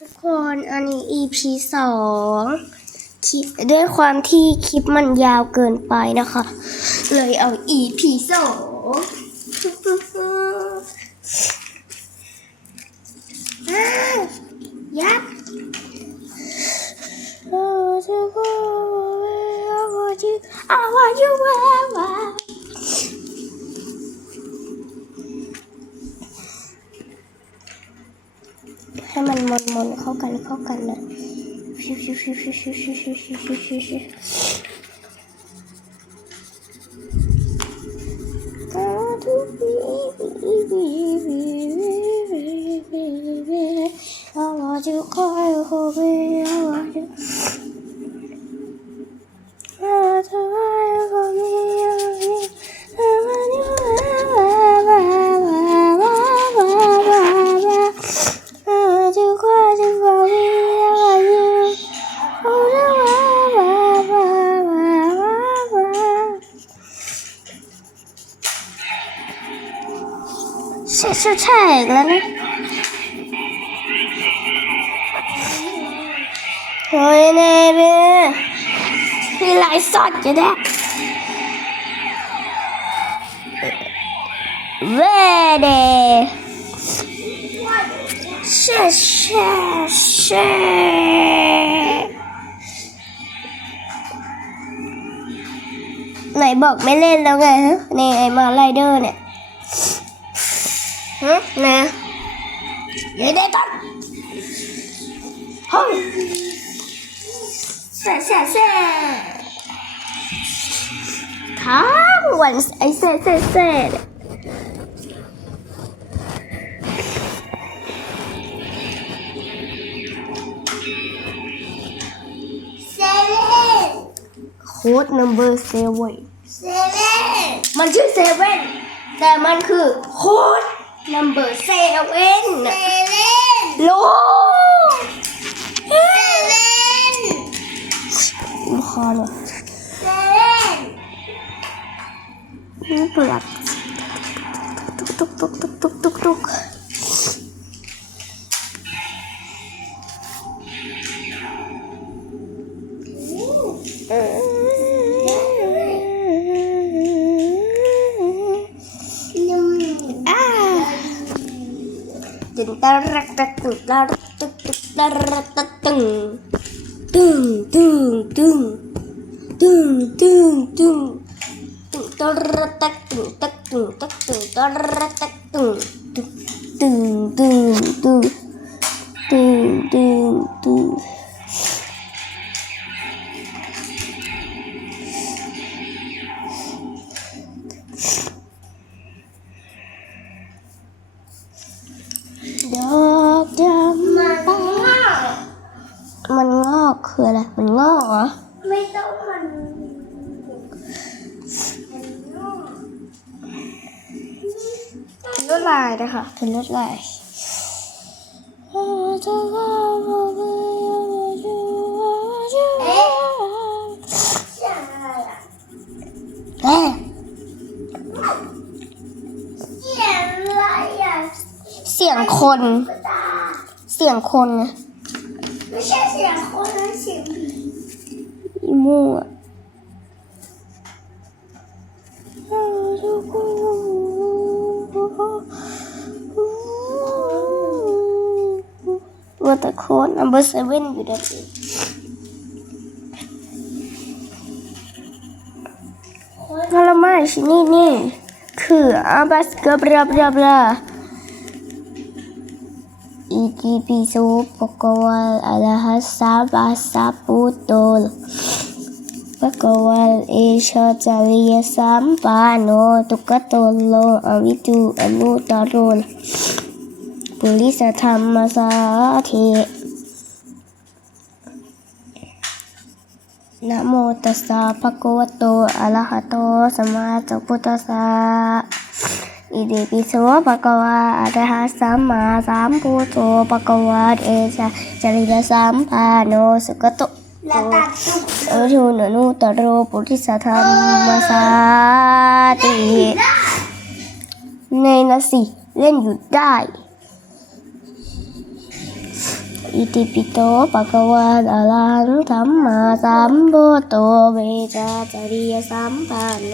ทุกคนอันนี้ EP สองด้วยความที่คลิปมันยาวเกินไปนะคะ เลยเอา EP สองยับโอ้จะว่าว่าจะอาว่าจะว่าว่า ให้มันมนมนๆเข้ากันเข้ากันนะชิวชิวชิวชิวชิวชิวชิวชิวชิวชิวชิว I want you cry for me. I want you. I want you cry for me. bahçede Vere Şe şe şe Này, bật máy lên đâu nè này mà lighter nè. Hả? Nè. Vậy đây tắt Không Xe xe xe. come once I said said said โค้ด number seven มันชื่อเซเว่นแต่มันคือโค้ด number seven โลเซเว่นคอเลย Iya, ini bu? Ya. Tuk tuk tuk tuk tuk tuk tuk. Ah. tarak tuk tuk tung tung tung tung tung tung ตารักตะตึงตารักตึกตึ คะเป็นลวดลายเอ๊ะเสียงอะไรอะเอ๊ะเสียงอะไรอะเสียงคนกระตาเสียงคนไงไม่ใช่เสียงคนนะเสียงผีอีมู่อะว่ what number seven would that be? ไหมนี่นี่คืออาบัสกับรลเบลาบลา EGP ซูปกวาลอาลาฮัสซาบาซาปูตุลปกวาลเอชาจาริยสัมปานโนตุกตุลโลอวิตูอนุตารุล ปุริสธรรมสาเท นะโมตัสสะภะคะวะโต อะระหะโต สัมมาสัมพุทธัสสะ อิติปิโสภะคะวะอะระหะสัมมาสัมพุทโธภะคะวะเอชะจริยสัมปาโนสุขโตและตัดตุกอนุทูนนุตโรปุริสธรรมสาติในนะสิเล่นหยุดได้ อิติปิโตปะกวาอะระหังสัมมาสัมพุทโตเวชาจริยสัมปันโน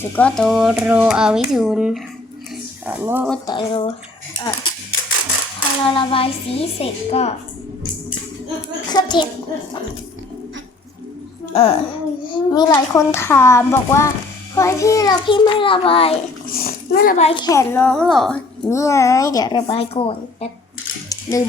สุกโตโรอวิชุนอนุตตโรอะพอเราระบายสีเสร็จก็เคลือบเทปเออมีหลายคนถามบอกว่าเฮ้ยพี่แล้วพี่ไม่ระบายไม่ระบายแขนน้องเหรอ นี่ไงเดี๋ยวระบายก่อนแป๊บลืม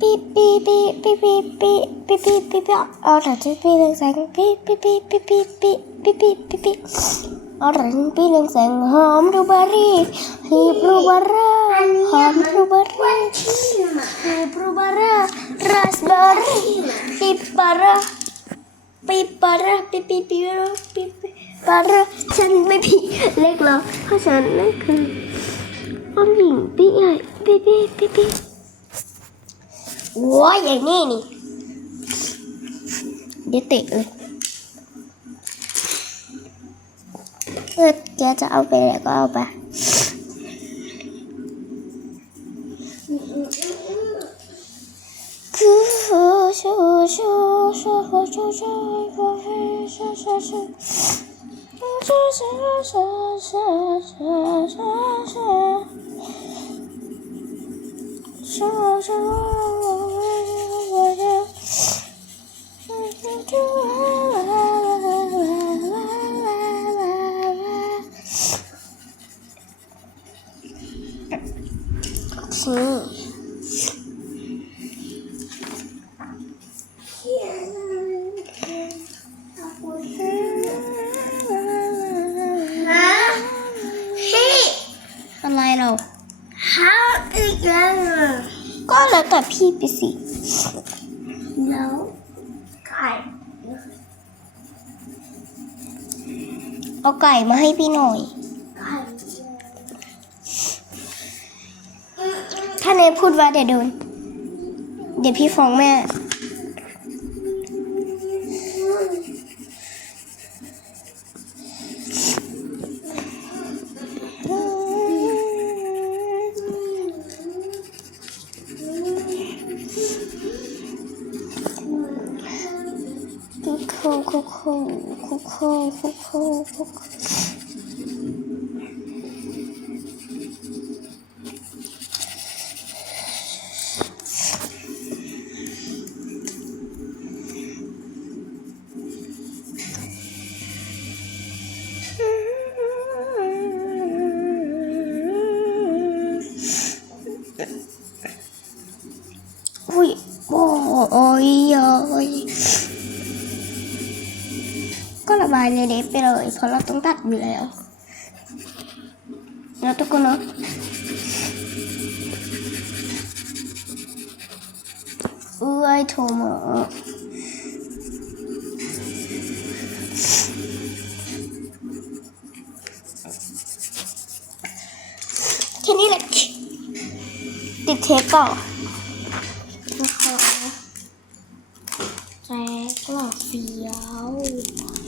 ออวัดกว่าสตาร์ปีปีปีปีปีปีปีปีปีปีเอาแต่ที่ปีเรืองแสงปีปีปีปีปีปีปีปีปีปีอาแต่ที่ปีเรืองแสงหอมดูเบอร์รี่ฮีบลูเบอร์รี่หอมดูเบอร์รี่ที่มาฮีบลูเบอร์รี่ราสเบอร์รี่ปีบาร์ปีบาร์ปีปีปีปีปีบาร์ฉันไม่ผิดเล็กหรอกเพราะฉันนั่นคือผู้หญิงปีใหญ่ปีปีปีปี โว้ยอย่างนี้นี่ เดี๋ยวเตะเลยเออแกจะเอาไปไหนก็เอาไปคือชูชูชูชูชูชูชูชูชูชูชูชูชูชูชู 生我停 แต่พี่ไปสิแล้วไข่เอาไก่มาให้พี่หน่อยไข่ถ้าเนยพูดว่าเดี๋ยวโดน เดี๋ยวพี่ฟ้องแม่ 我靠我靠 เพราะเราต้องตัดอยู่แล้วแล้วทุกคนเนาะเอ้ยโทรมาแค่นี้แหละติดเทปก่อนนะคะแจ็คหล่อเฟี้ยว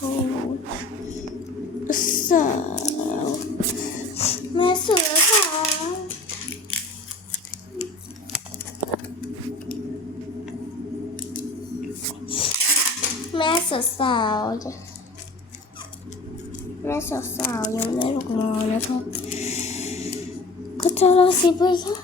สาวแม่เสือค่ะแม่สาวสาวจ้ะแม่สาวสาวยังไม่ลูกมอนะครับก็จะรอสิบวิค่ะ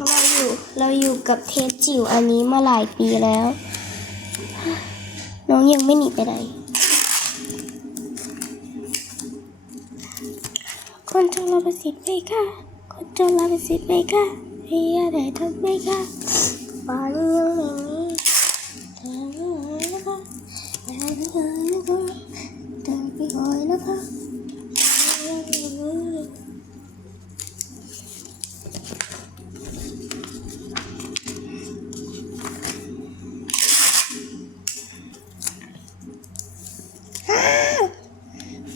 เราอยู่เราอยู่กับเทป จิ๋วอันนี้มาหลายปีแล้ว น้องยังไม่หนีไปไหนคนจงรับประสิทธิ์ไหมคะคนจงรับประสิทธิ์ไหมคะเฮียไหนทำไหมคะป่าเรื่องนี้แต่ไม่หายนะคะแต่ไม่หายนะคะแต่ไม่หายนะคะเรื่องนี้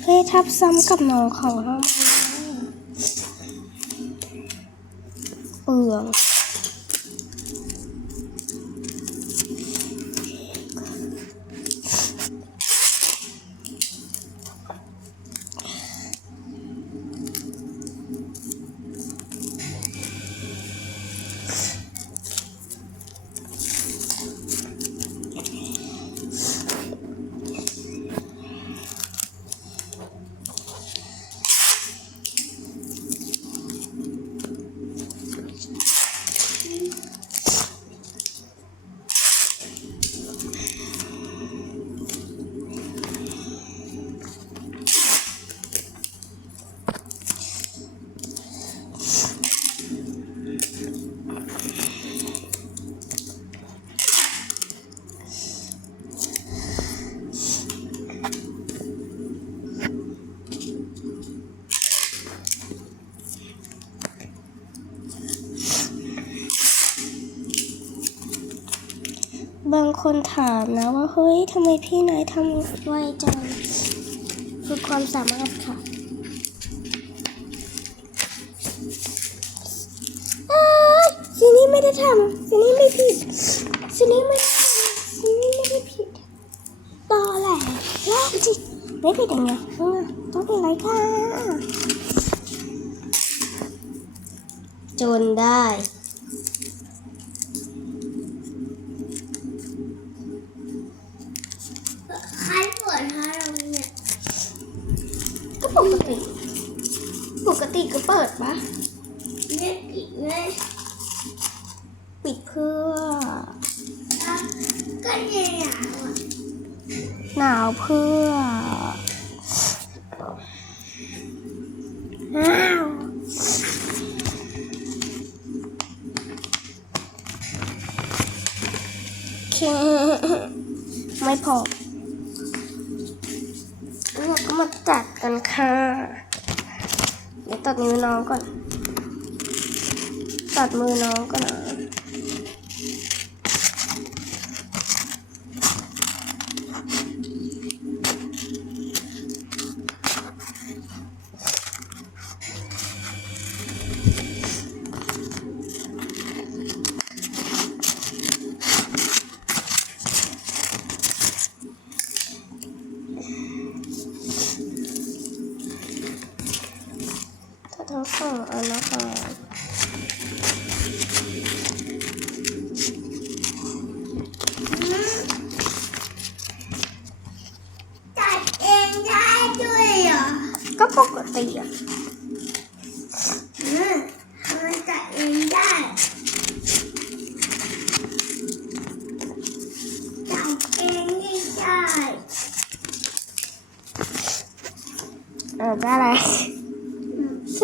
เฮ้ยทับ ซ้ำกับน้องเขาทำไมเปลืองบาง คนถามนะว่าเฮ้ยทำไมพี่นายทำไวจังคือความสามารถค่ะอ้ายซีนี้ไม่ได้ทำซีนี้ไม่ผิดซีนี้ไม่ทำซีนี้ไม่ได้ผิดตอแหละแล้วจิไม่ผิดยังไงอืมต้องเป็นไรค่ะ จนได้ ตัดมือน้องก็นนะ ถ้าทั้งสองอันนะคะ จัดเองได้ด้วยเหรอ ก็ปกติอะ อืมทำไมจัดเองได้จัดเองไม่ได้ เออได้อะไรส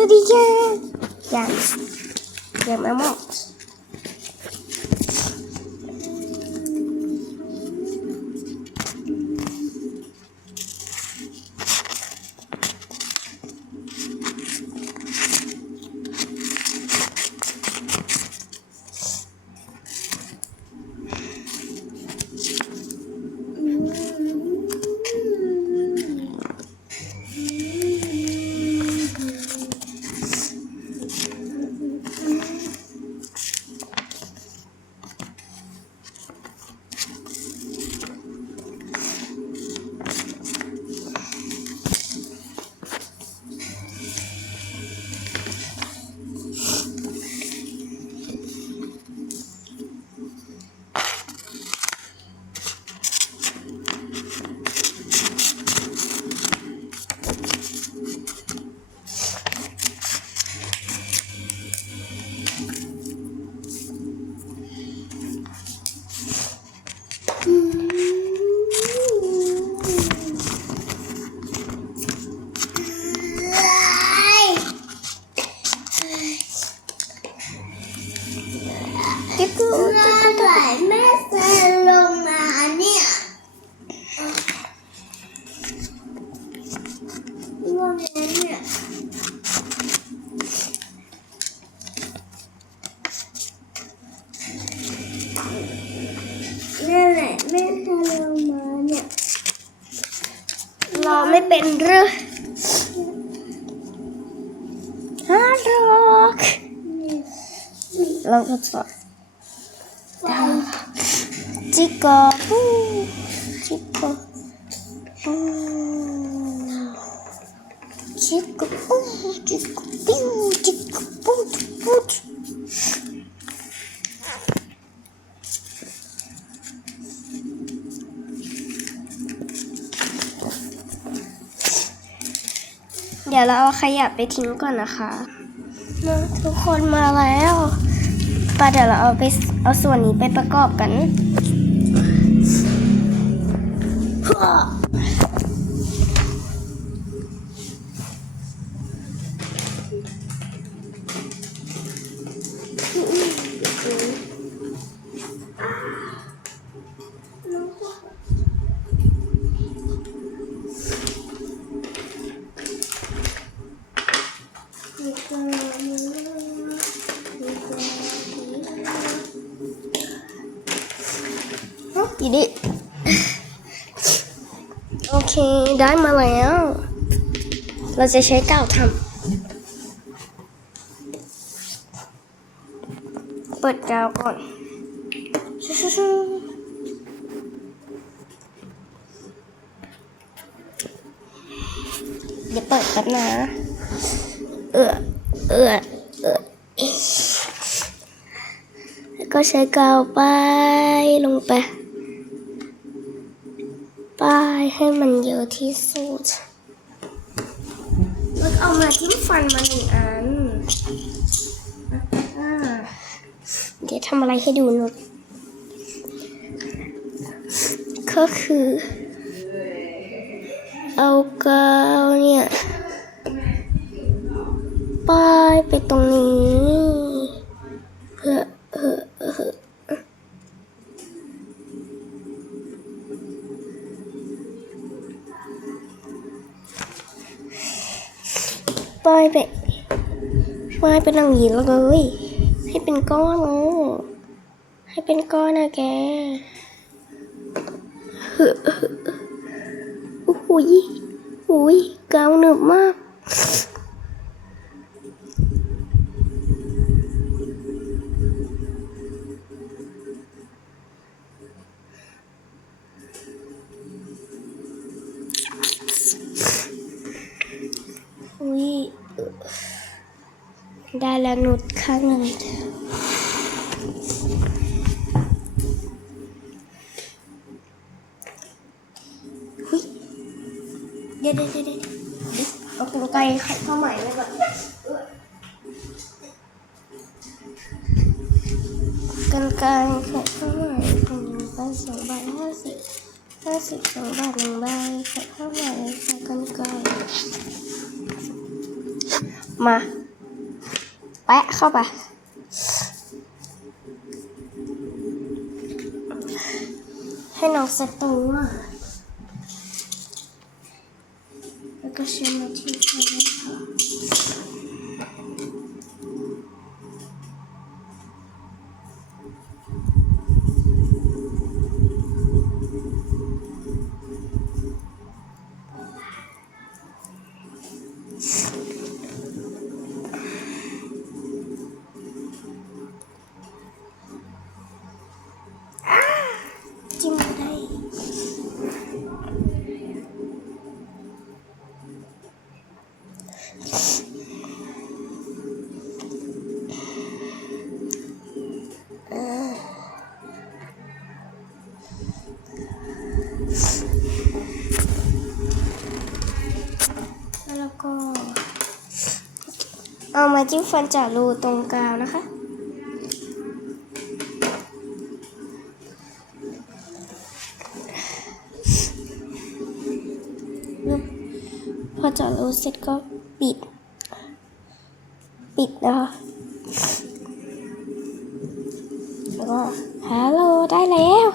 เราทดสอบจิกโกจิกโกจิกโกจิกโกปูจิกโกปูปูเดี๋ยวเราเอาขยะไปทิ้งก่อนนะคะนะทุกคนมาแล้ว ปาเดี๋ยวเราเอาไปเอาส่วนนี้ไปประกอบกัน ได้มาแล้ว เราจะใช้กาวทำ เปิดกาวก่อนชูๆๆเดี๋ยวเปิดแป๊บนะ เออเออเออแล้วก็ใช้กาวไปลงไป ให้มันเยอะที่สุด แล้วก็เอามาจิ้มฟันมาหนึ่งอันอ่าเดี๋ยวทำอะไรให้ดูนุดก็คือ เอากาวเนี่ยป้ายไปตรงนี้ายไปป้ายเป็นอย่างนี้เลย ให้เป็นก้อนเลยให้เป็นก้อนนะแกเฮ้อเฮ้อโอ้ยโอ้ยกาวหนึบมาก ได้แล้วนุดข้างหนึ่งอุ๊ยเดี๋ยวเดี๋ยวเดี๋ยวเอากรรไกรขัดเข้าใหม่ไว้ก่อนกันไกรขัดเข้าใหม่หนึ่งใบสองใบห้าสิบห้าสิบสองบาทหนึ่งใบขัดเข้าใหม่ใส่กันไกรมา แปะเข้าไป มาจิ้มฟันจากรูตรงกลางนะคะ พอเจาะรูเสร็จก็ปิด ปิดนะคะแล้วก็ฮัลโหลได้แล้ว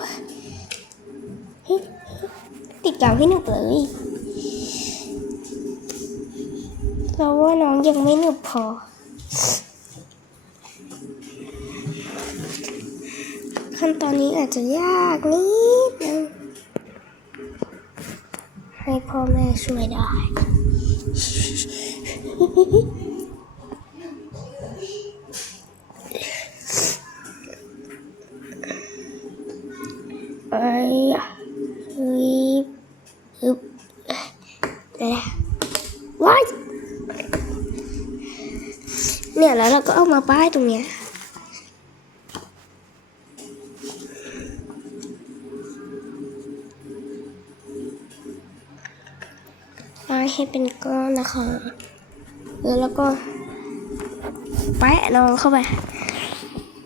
ติดกาวให้หนึบเลยเราว่าน้องยังไม่หนึบพอ อนนี้อาจจะยากนิดนึงให้พ่อแม่ช่วยได้ ไอ้ฮึบฮึบอะไรว้ายเนี่ยแล้วเราก็เอามาป้ายตรงเนี้ย ให้เป็นก้อนนะคะ แล้วก็แปะน้องเข้าไป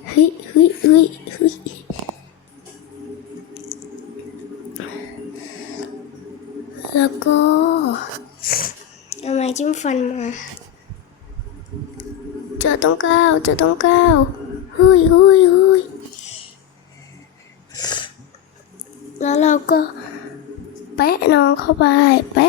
เฮ้ยเฮ้ยเฮ้ยเฮ้ยแล้วก็เอาไม้จิ้มฟันมาเจอต้องก้าวเจอต้องก้าวเฮ้ยเฮ้ยเฮ้ยแล้วเราก็แปะน้องเข้าไปแป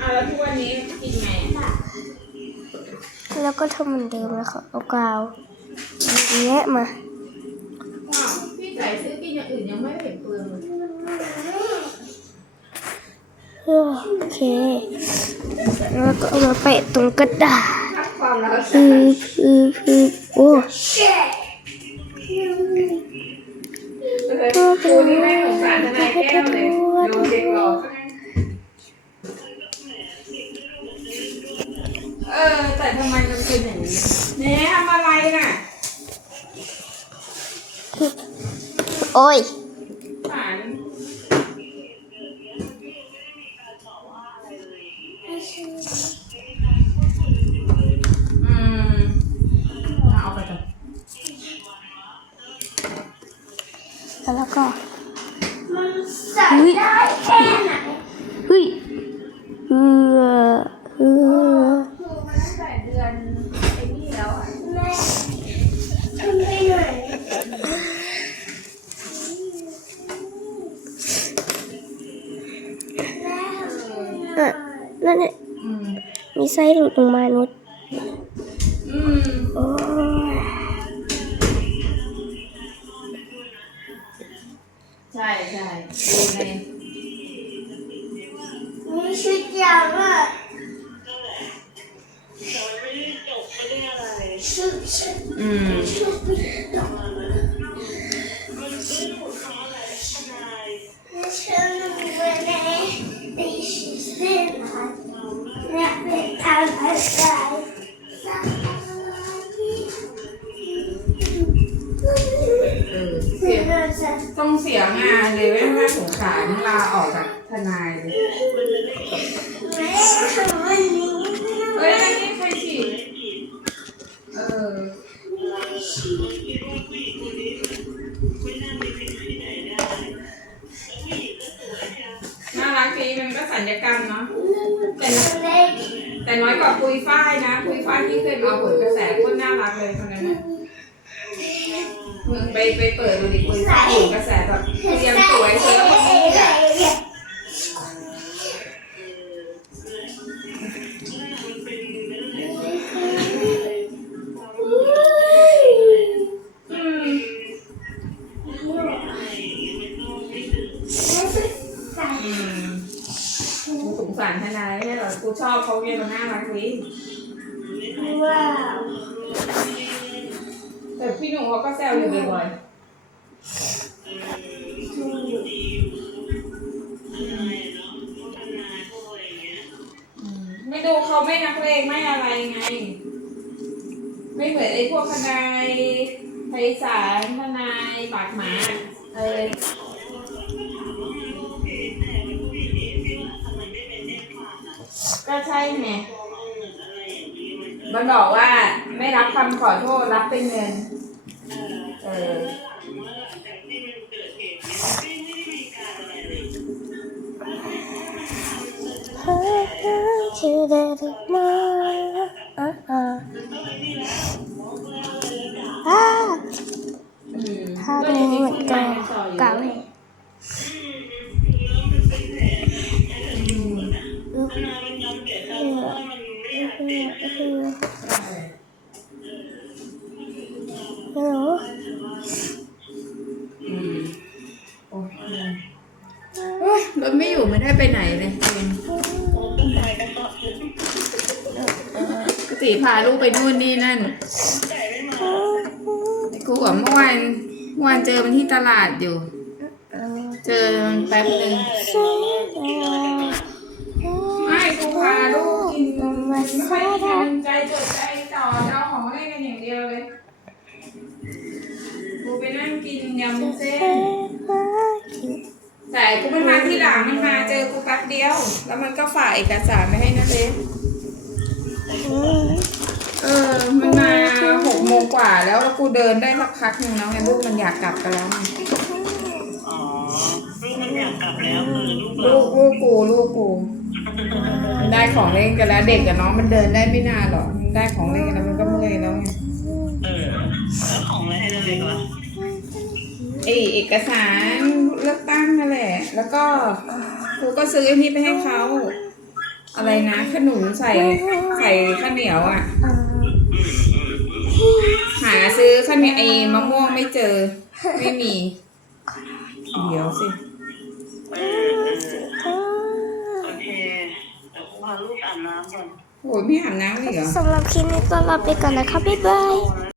อะแล้วทุกวันนี้กินไงแล้วก็ทำเหมือนเดิมนะคะเอากาวแยะมาว้าวพี่ไก่ซื้อกินอย่างอื่นยังไม่เห็นเปลืองเลยโอเค แล้วก็เอามาแปะตรงกระดาษทับความแล้วอืออืออือโอ้ครูนี่ไม่สงสารทนายแก้วเลยโดนเด็กหลอก ออ แต่ทำไมมันเป็นอย่างนี้เนี่ยทำอะไรน่ะโอ้ยสารอืมเอาไปก่อนแล้วเราก็มันใส่ได้แค่ไหนเฮ้ยเออ มีไส้หลุดลงมนุษย์ เสียต้องเสียงานเลยไม่น่สงสารลาออกจากทนายเลย ฝ้ายที่เคยมาผลกระแสโคตรน่ารักเลยคนนั้นน่ะมึงไปไปเปิดดูดิปุยฝ้กระแสแบบเตรียงสวยเชิร์คนนี้อะอืมกูสงสารทนายไม่ใช่เหรอกูชอบเขาไงมียเราน่ารักวิ ว้าวแต่พี่หนุ่มเขาก็แซวอยู่บ่อยๆไม่ดูเขาไม่นักเลงไม่อะไรไง ไม่เหมือนไอ้พวกทนายไพศาลทนายปากหมาเออก็ใช่ไง มันบอกว่าไม่รับคำขอโทษรับเป็นเงิน เออชื่อเด็กมาอ่าอ่าอ่ นู่นนี่นั่นกูบอกเมื่อวานเมื่อวานเจอมันที่ตลาดอยู่ เจอมันแป๊บหนึ่งไม่กูพาลูกกินไม่ค่อยมีกำใจจดใจจ่อเอาของเล่นกันอย่างเดียวเลยกูไปนั่งกินยำเส้นแต่กูมันมาที่หลังมันมาเจอกูแป๊บเดียว แล้วมันก็ฝากเอกสารไปให้นะเล็ก เออ มันมาหกโมงกว่าแล้วแล้วกูเดินได้สักพักหนึ่งแล้วไงลูกมันอยากกลับกันแล้วไงอ๋อลูกมันอยากกลับแล้วคือลูกเราลูกลูกกูลูกกู มันได้ของเล่นกันแล้ว เด็กกับน้องมันเดินได้ไม่นานหรอกมันได้ของเล่นกันแล้วมันก็เมื่อยแล้วไงเออแล้วของอะไรให้เราเล็กวะไอเอกสารเลือกตั้งนั่นแหละ แล้วก็กูก็ซื้ออันนี้ไปให้เขาอะไรนะขนุนใส่ใส่ข้าวเหนียวอะหาซื้อข้าวเหนียวไอ้มะม่วงไม่เจอ ไม่มี เดี๋ยวสิเออเออโอเคเดี๋ยวกูพาลูกอาบน้ำก่อน โอ้ยไม่อาบน้ำเลยเหรอ สำหรับคลิปนี้ก็ลาไปก่อนนะคะ บ๊ายบายเอาแล้ว